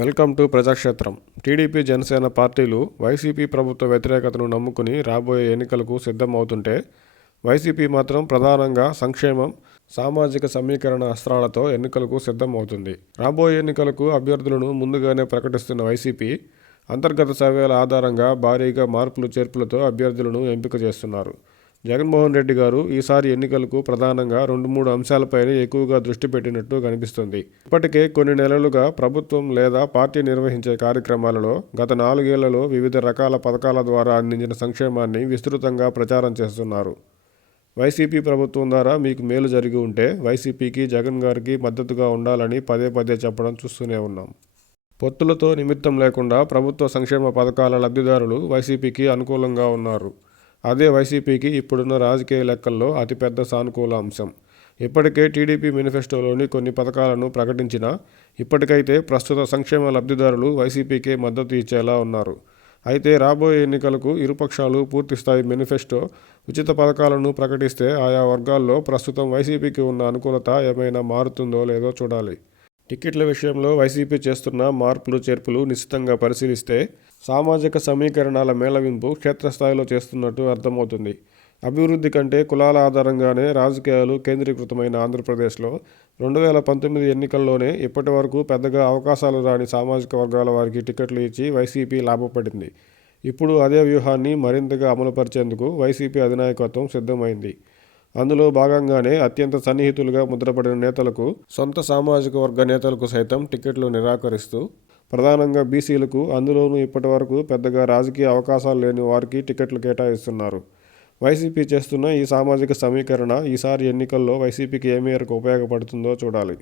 Welcome to Prajakshetram. TDP, Janasena పార్టీలు YCP ప్రభుత్వ వ్యతిరేకతను నమ్ముకుని రాబోయే ఎన్నికలకు సిద్ధం అవుతుంటే, వైసీపీ మాత్రం ప్రధానంగా సంక్షేమం, సామాజిక సమీకరణ అస్త్రాలతో ఎన్నికలకు సిద్ధం అవుతుంది. రాబోయే ఎన్నికలకు అభ్యర్థులను ముందుగానే ప్రకటిస్తున్న వైసీపీ అంతర్గత సర్వేల ఆధారంగా భారీగా మార్పులు చేర్పులతో అభ్యర్థులను ఎంపిక చేస్తున్నారు. జగన్మోహన్ రెడ్డి గారు ఈసారి ఎన్నికలకు ప్రధానంగా 2-3 అంశాలపైనే ఎక్కువగా దృష్టి పెట్టినట్టు కనిపిస్తుంది. ఇప్పటికే కొన్ని నెలలుగా ప్రభుత్వం లేదా పార్టీ నిర్వహించే కార్యక్రమాలలో గత 4 ఏళ్లలో వివిధ రకాల పథకాల ద్వారా అందించిన సంక్షేమాన్ని విస్తృతంగా ప్రచారం చేస్తున్నారు. వైసీపీ ప్రభుత్వం ద్వారా మీకు మేలు జరిగి ఉంటే వైసీపీకి, జగన్ గారికి మద్దతుగా ఉండాలని పదే పదే చెప్పడం చూస్తూనే ఉన్నాం. పొత్తులతో నిమిత్తం లేకుండా ప్రభుత్వ సంక్షేమ పథకాల లబ్ధిదారులు వైసీపీకి అనుకూలంగా ఉన్నారు. అదే వైసీపీకి ఇప్పుడున్న రాజకీయ లెక్కల్లో అతిపెద్ద సానుకూల అంశం. ఇప్పటికే టీడీపీ మేనిఫెస్టోలోని కొన్ని పథకాలను ప్రకటించినా ఇప్పటికైతే ప్రస్తుత సంక్షేమ లబ్ధిదారులు వైసీపీకే మద్దతు ఇచ్చేలా ఉన్నారు. అయితే రాబోయే ఎన్నికలకు ఇరుపక్షాలు పూర్తిస్థాయి మేనిఫెస్టో, ఉచిత పథకాలను ప్రకటిస్తే ఆయా వర్గాల్లో ప్రస్తుతం వైసీపీకి ఉన్న అనుకూలత ఏమైనా మారుతుందో లేదో చూడాలి. టికెట్ల విషయంలో వైసీపీ చేస్తున్న మార్పులు చేర్పులు నిశితంగా పరిశీలిస్తే సామాజిక సమీకరణాల మేళవింపు క్షేత్రస్థాయిలో చేస్తున్నట్టు అర్థమవుతుంది. అభివృద్ధి కంటే కులాల ఆధారంగానే రాజకీయాలు కేంద్రీకృతమైన ఆంధ్రప్రదేశ్లో 2019 ఎన్నికల్లోనే ఇప్పటి వరకు పెద్దగా అవకాశాలు రాని సామాజిక వర్గాల వారికి టికెట్లు ఇచ్చి వైసీపీ లాభపడింది. ఇప్పుడు అదే వ్యూహాన్ని మరింతగా అమలుపరిచేందుకు వైసీపీ అధినాయకత్వం సిద్ధమైంది. అందులో భాగంగానే అత్యంత సన్నిహితులుగా ముద్రపడిన నేతలకు, సొంత సామాజిక వర్గ నేతలకు సైతం టికెట్లు నిరాకరిస్తూ ప్రధానంగా బీసీలకు, అందులోనూ ఇప్పటి వరకు పెద్దగా రాజకీయ అవకాశాలు లేని వారికి టికెట్లు కేటాయిస్తున్నారు. వైసీపీ చేస్తున్న ఈ సామాజిక సమీకరణ ఈసారి ఎన్నికల్లో వైసీపీకి ఏ మేరకు ఉపయోగపడుతుందో చూడాలి.